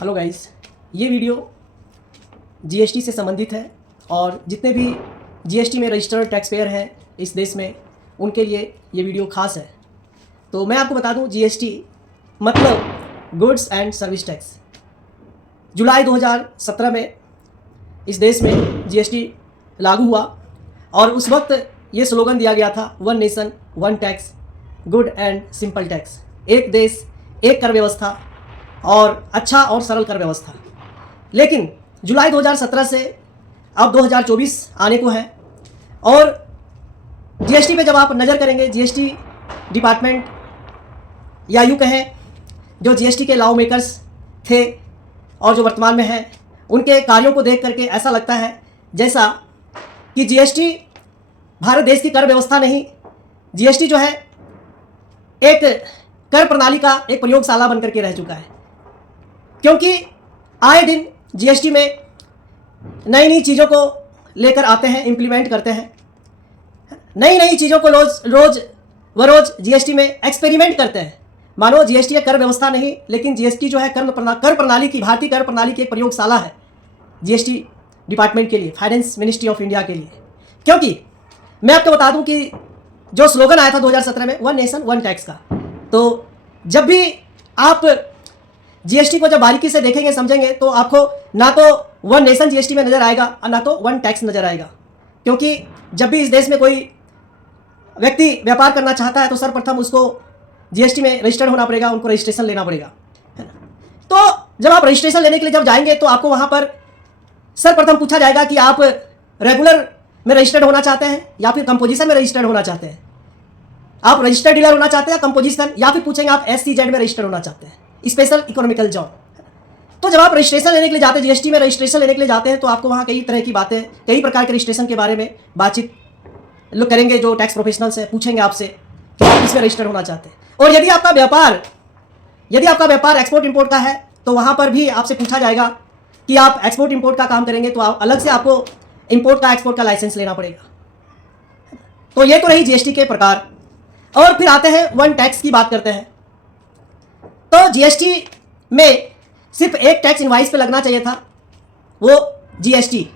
Hello guys, ये video GST से संबंधित है और जितने भी जीएसटी में रजिस्टर्ड टैक्स पेयर हैं इस देश में उनके लिए ये वीडियो खास है। तो मैं आपको बता दूं, जीएसटी मतलब गुड्स एंड सर्विस टैक्स। जुलाई 2017 में इस देश में जीएसटी लागू हुआ और उस वक्त ये स्लोगन दिया गया था, one nation one tax, good and simple tax. एक देश एक कर व्यवस्था और अच्छा और सरल कर व्यवस्था। लेकिन जुलाई 2017 से अब 2024 आने को है और जीएसटी पे जब आप नज़र करेंगे, जीएसटी डिपार्टमेंट या यूँ कहें जो जीएसटी के लॉ मेकर्स थे और जो वर्तमान में हैं, उनके कार्यों को देख करके ऐसा लगता है जैसा कि जीएसटी भारत देश की कर व्यवस्था नहीं, जीएसटी जो है एक कर प्रणाली का एक प्रयोगशाला बनकर के रह चुका है। क्योंकि आए दिन जीएसटी में नई नई चीज़ों को लेकर आते हैं, इम्प्लीमेंट करते हैं, नई नई चीज़ों को रोज़ जीएसटी में एक्सपेरिमेंट करते हैं। मानो जीएसटी एक कर व्यवस्था नहीं, लेकिन जीएसटी जो है कर प्रणाली की, भारतीय कर प्रणाली की एक प्रयोगशाला है जीएसटी डिपार्टमेंट के लिए, फाइनेंस मिनिस्ट्री ऑफ इंडिया के लिए। क्योंकि मैं आपको बता दूं कि जो स्लोगन आया था 2017 में, वन नेशन वन टैक्स का, तो जब भी आप जीएसटी को जब बारीकी से देखेंगे, समझेंगे, तो आपको ना तो वन नेशन जीएसटी में नज़र आएगा और ना तो वन टैक्स नज़र आएगा। क्योंकि जब भी इस देश में कोई व्यक्ति व्यापार करना चाहता है तो सर्वप्रथम उसको जीएसटी में रजिस्टर्ड होना पड़ेगा, उनको रजिस्ट्रेशन लेना पड़ेगा, है ना। तो जब आप रजिस्ट्रेशन लेने के लिए जब जाएंगे तो आपको वहाँ पर सर्वप्रथम पूछा जाएगा कि आप रेगुलर में रजिस्टर्ड होना चाहते हैं या फिर कंपोजिशन में रजिस्टर्ड होना चाहते हैं, आप रजिस्टर्ड डीलर होना चाहते हैं कंपोजिशन, या फिर पूछेंगे आप SCZ में रजिस्टर्ड होना चाहते हैं, स्पेशल इकोनॉमिकल जोन। तो जब आप रजिस्ट्रेशन लेने के लिए जाते हैं, जीएसटी में रजिस्ट्रेशन लेने के लिए जाते हैं, तो आपको वहाँ कई तरह की बातें, कई प्रकार के रजिस्ट्रेशन के बारे में बातचीत लोग करेंगे, जो टैक्स प्रोफेशनल्स हैं, पूछेंगे आपसे कि आप इसमें रजिस्टर्ड होना चाहते हैं। और यदि आपका व्यापार एक्सपोर्ट इंपोर्ट का है तो वहाँ पर भी आपसे पूछा जाएगा कि आप एक्सपोर्ट इंपोर्ट का काम करेंगे तो आप अलग से आपको इंपोर्ट का एक्सपोर्ट का लाइसेंस लेना पड़ेगा। तो ये तो रही जीएसटी के प्रकार। और फिर आते हैं वन टैक्स की बात करते हैं। तो जीएसटी में सिर्फ एक टैक्स इनवाइस पे लगना चाहिए था, वो GST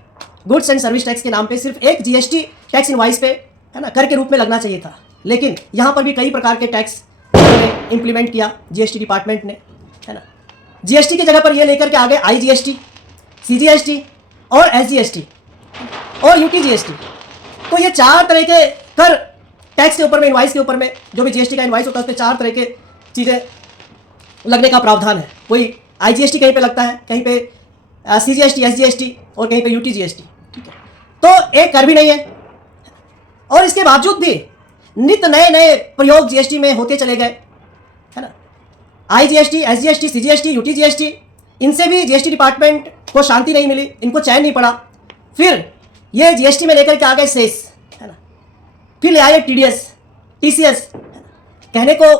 goods and service tax के नाम पे सिर्फ एक जीएसटी टैक्स इनवाइस पे, है ना, कर के रूप में लगना चाहिए था। लेकिन यहाँ पर भी कई प्रकार के टैक्स इंप्लीमेंट किया जीएसटी डिपार्टमेंट ने, है ना। जीएसटी की जगह पर ये लेकर के आगे IGST, CGST और SGST और UTGST। तो ये चार तरह के कर टैक्स के ऊपर में, इनवाइस के ऊपर में, जो भी जीएसटी का इनवाइस होता है उसमें चार तरह के चीज़ें लगने का प्रावधान है। कोई IGST कहीं पे लगता है, कहीं पे CGST, SGST और कहीं पे UTGST, ठीक है। तो एक कर भी नहीं है और इसके बावजूद भी नित्य नए नए प्रयोग जीएसटी में होते चले गए, है ना। IGST, SGST, CGST, UTGST, इनसे भी जीएसटी डिपार्टमेंट को शांति नहीं मिली, इनको चैन नहीं पड़ा। फिर ये जीएसटी में लेकर के आ गए सेस, है ना। फिर ले आए TDS, TCS। कहने को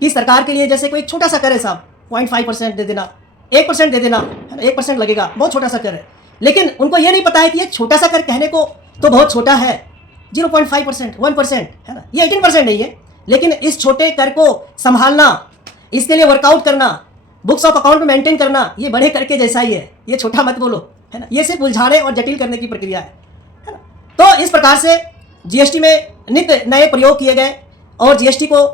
कि सरकार के लिए जैसे कोई छोटा सा कर है साहब, 0.5% दे देना, 1% दे देना, है ना, 1% लगेगा, बहुत छोटा सा कर है। लेकिन उनको ये नहीं पता है कि ये छोटा सा कर कहने को तो बहुत छोटा है, 0.5%, 1%, है ना, ये 18% नहीं है। लेकिन इस छोटे कर को संभालना, इसके लिए वर्कआउट करना, बुक्स ऑफ अकाउंट में मेंटेन करना, ये बड़े कर के जैसा ही है। ये छोटा मत बोलो, है ना, ये सिर्फ उलझाने और जटिल करने की प्रक्रिया है ना। तो इस प्रकार से जीएसटी में नित्य नए प्रयोग किए गए और जीएसटी को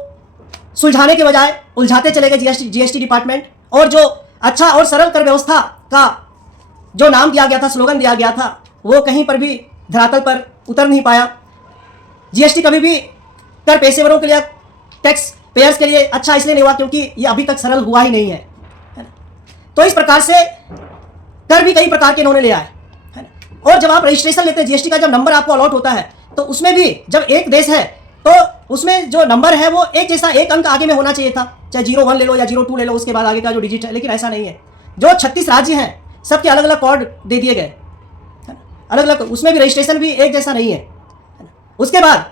सुलझाने के बजाय उलझाते चले गए जीएसटी डिपार्टमेंट। और जो अच्छा और सरल कर व्यवस्था का जो नाम दिया गया था, स्लोगन दिया गया था, वो कहीं पर भी धरातल पर उतर नहीं पाया। जीएसटी कभी भी कर पेशेवरों के लिए, टैक्स पेयर्स के लिए अच्छा इसलिए नहीं हुआ क्योंकि ये अभी तक सरल हुआ ही नहीं है, है ना। तो इस प्रकार से कर भी कई प्रकार के इन्होंने ले आए, है ना। और जब आप रजिस्ट्रेशन लेते हैं, जीएसटी का जब नंबर आपको अलॉट होता है, तो उसमें भी जब एक देश है तो उसमें जो नंबर है वो एक जैसा, एक अंक आगे में होना चाहिए था, चाहे 01 ले लो या 02 ले लो, उसके बाद आगे का जो डिजिट है। लेकिन ऐसा नहीं है। जो 36 राज्य हैं सबके अलग अलग कोड दे दिए गए, अलग अलग, उसमें भी रजिस्ट्रेशन भी एक जैसा नहीं है। उसके बाद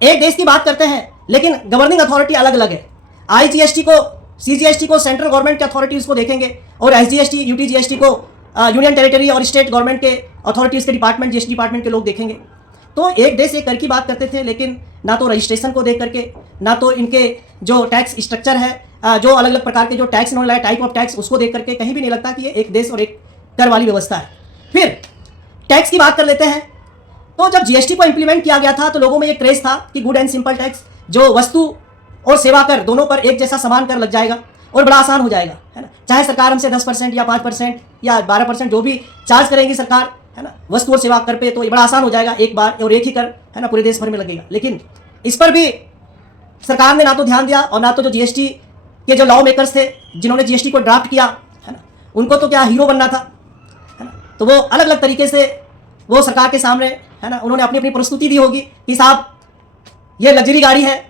एक देश की बात करते हैं लेकिन गवर्निंग अथॉरिटी अलग अलग है। IGST को, CGST को सेंट्रल गवर्नमेंट के अथॉरिटी उसको देखेंगे और SGST, UTGST को यूनियन टेरिटरी और स्टेट गवर्नमेंट के अथॉरिटीज़ के डिपार्टमेंट, जीएसटी डिपार्टमेंट के लोग देखेंगे। तो एक देश एक कर की बात करते थे, लेकिन ना तो रजिस्ट्रेशन को देख करके, ना तो इनके जो टैक्स स्ट्रक्चर है, जो अलग अलग प्रकार के जो टैक्स इन्होंने लाया, टाइप ऑफ टैक्स, उसको देख करके कहीं भी नहीं लगता कि ये एक देश और एक कर वाली व्यवस्था है। फिर टैक्स की बात कर लेते हैं। तो जब जीएसटी को इंप्लीमेंट किया गया था तो लोगों में ये क्रेज था कि गुड एंड सिंपल टैक्स, जो वस्तु और सेवा कर दोनों पर एक जैसा समान कर लग जाएगा और बड़ा आसान हो जाएगा, है ना। चाहे सरकार हमसे 10% या 5% या 12% जो भी चार्ज करेगी सरकार, है ना, वस्तु और सेवा कर पे, तो ये बड़ा आसान हो जाएगा एक बार, और एक ही कर, है ना, पूरे देश भर में लगेगा। लेकिन इस पर भी सरकार ने ना तो ध्यान दिया और ना तो जो जीएसटी के जो लॉ मेकर्स थे जिन्होंने जीएसटी को ड्राफ्ट किया, है ना, उनको तो क्या हीरो बनना था, है ना। तो वो अलग अलग तरीके से वो सरकार के सामने, है ना, उन्होंने अपनी अपनी प्रस्तुति दी होगी कि साहब ये लग्जरी गाड़ी है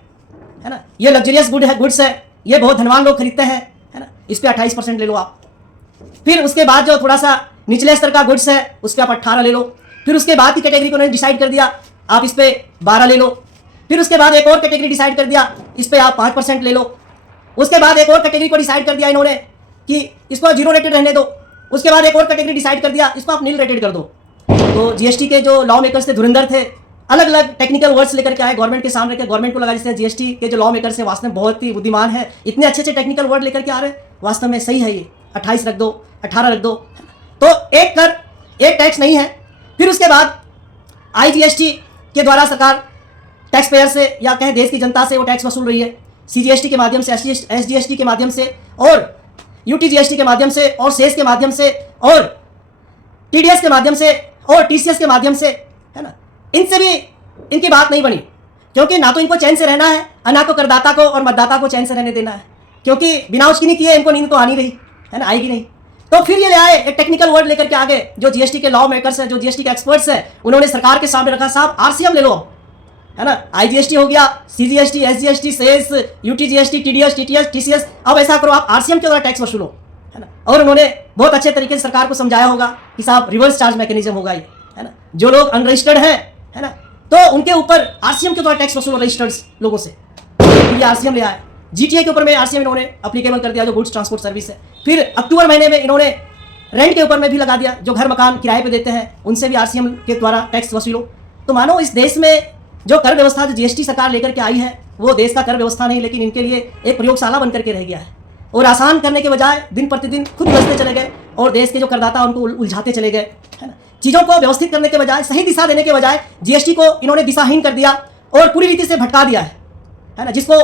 ना, ये लग्जरियस गुड्स है, ये बहुत धनवान लोग खरीदते हैं, है ना, इस पर 28% ले लो आप। फिर उसके बाद जो थोड़ा सा निचले स्तर का गुड्स है उस पर आप 18 ले लो। फिर उसके बाद की कैटेगरी को उन्होंने डिसाइड कर दिया आप इस पर 12 ले लो। फिर उसके बाद एक और कैटेगरी डिसाइड कर दिया इस पर आप 5% ले लो। उसके बाद एक और कैटेगरी को डिसाइड कर दिया इन्होंने कि इसको 0 रेटेड रहने दो। उसके बाद एक और कैटेगरी डिसाइड कर दिया इसको आप नील रेटेड कर दो। तो जीएसटी के जो लॉ मेकर्स थे, धुरंधर थे, अलग अलग टेक्निकल वर्ड्स लेकर के आए गवर्नमेंट के सामने के, गवर्नमेंट को लगा जैसे जीएसटी के जो लॉ मेकर्स हैं वास्तव में बहुत ही बुद्धिमान है, इतने अच्छे अच्छे टेक्निकल वर्ड लेकर के आ रहे हैं, वास्तव में सही है, ये 28 रख दो, 18 रख दो। तो एक कर, एक टैक्स नहीं है। फिर उसके बाद आईजीएसटी के द्वारा सरकार टैक्स पेयर से या कहें देश की जनता से वो टैक्स वसूल रही है, सीजीएसटी के माध्यम से, एसजीएसटी के माध्यम से, और यूटीजीएसटी के माध्यम से, और सेस के माध्यम से, और टीडीएस के माध्यम से, और टीसीएस के माध्यम से, है ना। इनसे भी इनकी बात नहीं बनी, क्योंकि ना तो इनको चैन से रहना है और ना तो करदाता को और मतदाता को चैन से रहने देना है, क्योंकि बिना उसकी नहीं किए इनको नींद तो आनी रही, है ना, आएगी नहीं। तो फिर ये ले आए एक टेक्निकल वर्ड लेकर के आगे, जो जीएसटी के लॉ मेकर्स है, जो जीएसटी के एक्सपर्ट्स है, उन्होंने सरकार के सामने रखा, साहब आरसीएम ले लो, है ना, आईजीएसटी हो गया, CGST, SGST, cess, UTGST, TDS, TTS, TCS, अब ऐसा करो आप आरसीएम के द्वारा टैक्स वसूलो, है ना। और उन्होंने बहुत अच्छे तरीके से सरकार को समझाया होगा कि साहब रिवर्स चार्ज मैकेनिज्म होगा ये, है ना, जो लोग अनरजिस्टर्ड हैं, है ना, तो उनके ऊपर आरसीएम के द्वारा टैक्स वसूलो रजिस्टर्ड लोगों से। ये आरसीएम ले आए, जीटीए के ऊपर में आरसीएम इन्होंने अप्लीकेबल कर दिया, जो गुड्स ट्रांसपोर्ट सर्विस है। फिर अक्टूबर महीने में इन्होंने रेंट के ऊपर में भी लगा दिया, जो घर मकान किराए पे देते हैं उनसे भी आरसीएम के द्वारा टैक्स वसूलो। तो मानो इस देश में जो कर व्यवस्था जो जीएसटी सरकार लेकर के आई है वो देश का कर व्यवस्था नहीं, लेकिन इनके लिए एक प्रयोगशाला बन करके रह गया है, और आसान करने के बजाय दिन प्रतिदिन खुद उलझते चले गए और देश के जो करदाता उनको उलझाते चले गए, है ना। चीज़ों को व्यवस्थित करने के बजाय, सही दिशा देने के बजाय जीएसटी को इन्होंने दिशाहीन कर दिया और पूरी रीति से भटका दिया है ना, जिसको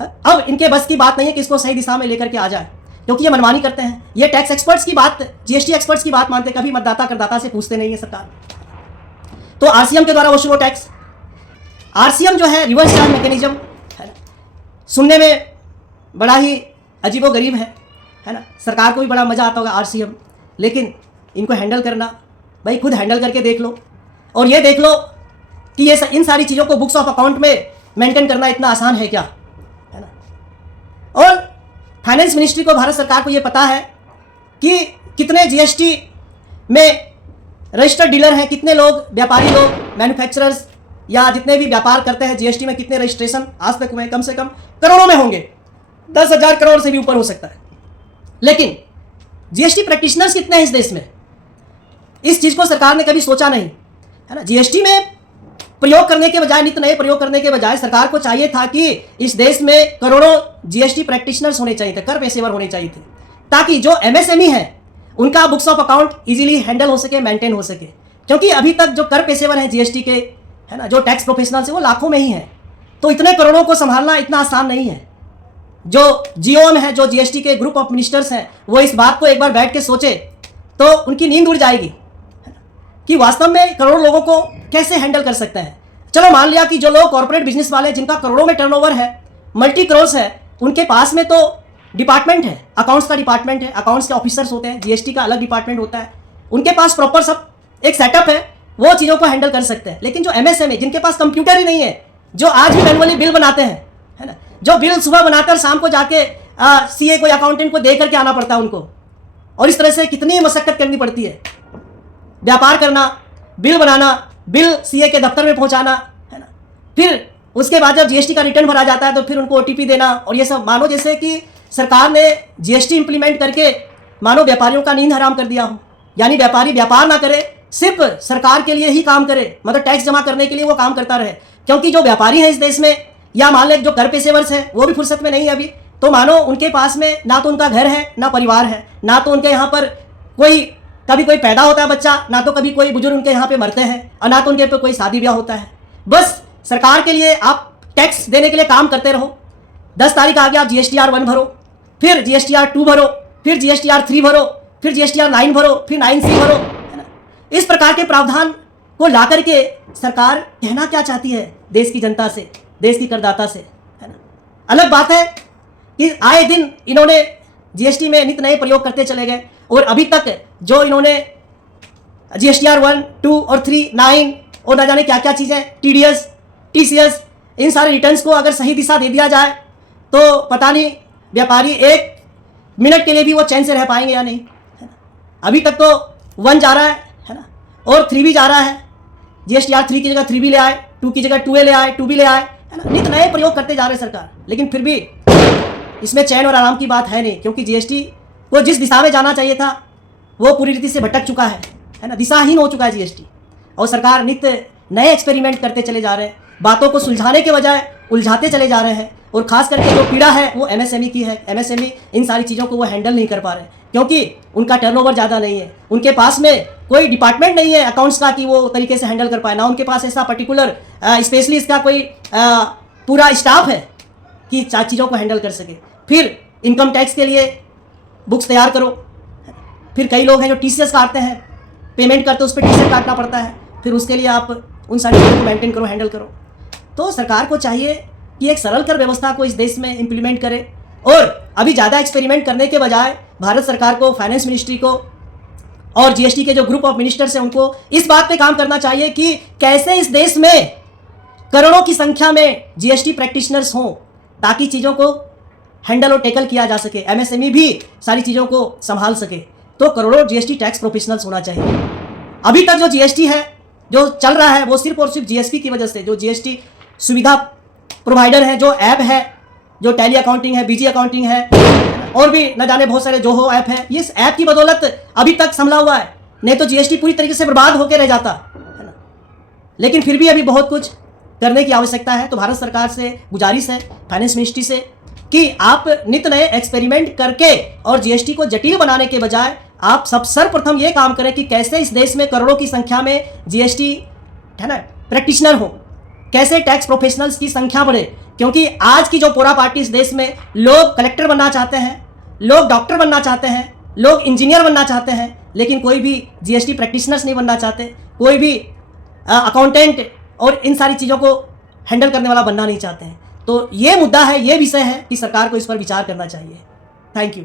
अब इनके बस की बात नहीं है कि इसको सही दिशा में लेकर के आ जाए, क्योंकि ये मनमानी करते हैं। ये टैक्स एक्सपर्ट्स की बात, जीएसटी एक्सपर्ट्स की बात मानते, कभी मतदाता करदाता से पूछते नहीं है सरकार। तो आरसीएम के द्वारा वसूलो टैक्स, आरसीएम जो है रिवर्स चार्ज मैकेनिज्म, है ना, सुनने में बड़ा ही अजीबोगरीब है ना, सरकार को भी बड़ा मज़ा आता होगा आरसीएम, लेकिन इनको हैंडल करना, भाई खुद हैंडल करके देख लो और ये देख लो कि ये इन सारी चीज़ों को बुक्स ऑफ अकाउंट में मेंटेन करना इतना आसान है क्या, है ना। और फाइनेंस मिनिस्ट्री को, भारत सरकार को ये पता है कि कितने जीएसटी में रजिस्टर्ड डीलर हैं, कितने लोग, व्यापारी लोग, मैन्युफैक्चरर्स या जितने भी व्यापार करते हैं जीएसटी में कितने रजिस्ट्रेशन आज तक हुए, कम से कम करोड़ों में होंगे, 10,000 करोड़ से भी ऊपर हो सकता है। लेकिन जीएसटी प्रैक्टिशनर्स कितने हैं इस देश में, इस चीज़ को सरकार ने कभी सोचा नहीं, है ना। जीएसटी में प्रयोग करने के बजाय, नित्य नए प्रयोग करने के बजाय सरकार को चाहिए था कि इस देश में करोड़ों जीएसटी प्रैक्टिशनर्स होने चाहिए थे, कर पेशेवर होने चाहिए थे, ताकि जो एमएसएमई है उनका books of account easily handle हो सके, मेंटेन हो सके। क्योंकि अभी तक जो कर पेशेवर हैं जीएसटी के, है ना, जो टैक्स प्रोफेशनल्स हैं वो लाखों में ही हैं, तो इतने करोड़ों को संभालना इतना आसान नहीं है। जो जीओएम है, जो जीएसटी के ग्रुप ऑफ मिनिस्टर्स हैं, वो इस बात को एक बार बैठ के सोचे तो उनकी नींद उड़ जाएगी कि वास्तव में करोड़ों लोगों को कैसे हैंडल कर सकते हैं। चलो मान लिया कि जो लोग कॉर्पोरेट बिजनेस वाले, जिनका करोड़ों में टर्नओवर है, मल्टी करोर्स है, उनके पास में तो डिपार्टमेंट है, अकाउंट्स का डिपार्टमेंट है, अकाउंट्स के ऑफिसर्स होते हैं, जीएसटी का अलग डिपार्टमेंट होता है, उनके पास प्रॉपर सब एक सेटअप है, वो चीज़ों को हैंडल कर सकते हैं। लेकिन जो एमएसएमई, जिनके पास कंप्यूटर ही नहीं है, जो आज भी मैनुअली बिल बनाते हैं, है ना, जो बिल सुबह बनाकर शाम को जाके सीए को, अकाउंटेंट को दे करके आना पड़ता है उनको, और इस तरह से कितनी मशक्कत करनी पड़ती है, व्यापार करना, बिल बनाना, बिल सीए के दफ्तर में पहुंचाना, है ना, फिर उसके बाद जब जीएसटी का रिटर्न भरा जाता है तो फिर उनको ओटीपी देना, और ये सब मानो जैसे कि सरकार ने जीएसटी इंप्लीमेंट करके मानो व्यापारियों का नींद हराम कर दिया हो, यानी व्यापारी व्यापार ना करे सिर्फ सरकार के लिए ही काम करे, मतलब टैक्स जमा करने के लिए वो काम करता रहे। क्योंकि जो व्यापारी हैं इस देश में, या मान लें जो कर पेशेवर्स हैं, वो भी फुर्सत में नहीं है अभी। तो मानो उनके पास में ना तो उनका घर है, ना परिवार है, ना तो उनके यहाँ पर कभी कोई पैदा होता है बच्चा, ना तो कभी कोई बुजुर्ग उनके यहाँ पे मरते हैं, और ना तो उनके पे कोई शादी ब्याह होता है। बस सरकार के लिए आप टैक्स देने के लिए काम करते रहो। 10 तारीख आ गया, आप GSTR 1 भरो, फिर GSTR 2 भरो, फिर GSTR 3 भरो, फिर GSTR 9 भरो, फिर 9C भरो, है ना। इस प्रकार के प्रावधान को ला करके सरकार कहना क्या चाहती है देश की जनता से, देश की करदाता से, है ना। अलग बात है कि आए दिन इन्होंने GST में नित नए प्रयोग करते चले गए, और अभी तक जो इन्होंने GSTR 1, 2 और 3, 9 और ना जाने क्या क्या चीज़ें, TDS, TCS, इन सारे रिटर्न्स को अगर सही दिशा दे दिया जाए तो पता नहीं व्यापारी 1 मिनट के लिए भी वो चैन से रह पाएंगे या नहीं, है ना। अभी तक तो 1 जा रहा है ना, और 3 भी जा रहा है। GSTR 3 की जगह 3 भी ले आए, 2 की जगह 2A ले आए, 2 भी ले आए, है ना। नित नए प्रयोग करते जा रहे सरकार, लेकिन फिर भी इसमें चैन और आराम की बात है नहीं, क्योंकि GST को जिस दिशा में जाना चाहिए था वो पूरी रीति से भटक चुका है ना, दिशाहीन हो चुका है GST। और सरकार नित नए एक्सपेरिमेंट करते चले जा रहे हैं, बातों को सुलझाने के बजाय उलझाते चले जा रहे हैं। और खास करके जो पीड़ा है वो MSME की है। MSME इन सारी चीज़ों को वो हैंडल नहीं कर पा रहे, क्योंकि उनका टर्नओवर ज़्यादा नहीं है, उनके पास में कोई डिपार्टमेंट नहीं है अकाउंट्स का कि वो तरीके से हैंडल कर पाए, ना उनके पास ऐसा पर्टिकुलर स्पेशलिस्ट का कोई पूरा स्टाफ है कि चीज़ों को हैंडल कर सके। फिर इनकम टैक्स के लिए बुक्स तैयार करो, फिर कई लोग हैं जो TCS काटते हैं, पेमेंट करते उस पर TCS काटना पड़ता है, फिर उसके लिए आप उन सारी चीज़ों को मेंटेन करो, हैंडल करो। तो सरकार को चाहिए कि एक सरल कर व्यवस्था को इस देश में इम्प्लीमेंट करे, और अभी ज़्यादा एक्सपेरिमेंट करने के बजाय भारत सरकार को, फाइनेंस मिनिस्ट्री को और GST के जो ग्रुप ऑफ मिनिस्टर्स हैं उनको इस बात पे काम करना चाहिए कि कैसे इस देश में करोड़ों की संख्या में GST प्रैक्टिशनर्स हों, ताकि चीज़ों को हैंडल और टेकल किया जा सके, MSME भी सारी चीज़ों को संभाल सके। तो करोड़ों GST टैक्स प्रोफेशनल्स होना चाहिए। अभी तक जो GST है जो चल रहा है वो सिर्फ और सिर्फ GST की वजह से, जो GST सुविधा प्रोवाइडर है, जो ऐप है, जो टैली अकाउंटिंग है, BG अकाउंटिंग है, और भी न जाने बहुत सारे जोहो ऐप है, ये ऐप की बदौलत अभी तक संभला हुआ है, नहीं तो GST पूरी तरीके से बर्बाद होकर रह जाता, है ना। लेकिन फिर भी अभी बहुत कुछ करने की आवश्यकता है। तो भारत सरकार से गुजारिश है, फाइनेंस मिनिस्ट्री से, कि आप नित नए एक्सपेरिमेंट करके और GST को जटिल बनाने के बजाय आप सर्वप्रथम ये काम करें कि कैसे इस देश में करोड़ों की संख्या में GST, है ना, प्रैक्टिशनर हो, कैसे टैक्स प्रोफेशनल्स की संख्या बढ़े। क्योंकि आज की जो पोरा पार्टी इस देश में, लोग कलेक्टर बनना चाहते हैं, लोग डॉक्टर बनना चाहते हैं, लोग इंजीनियर बनना चाहते हैं, लेकिन कोई भी GST प्रैक्टिशनर्स नहीं बनना चाहते, कोई भी अकाउंटेंट और इन सारी चीज़ों को हैंडल करने वाला बनना नहीं चाहते हैं। तो ये मुद्दा है, ये विषय है कि सरकार को इस पर विचार करना चाहिए। Thank you.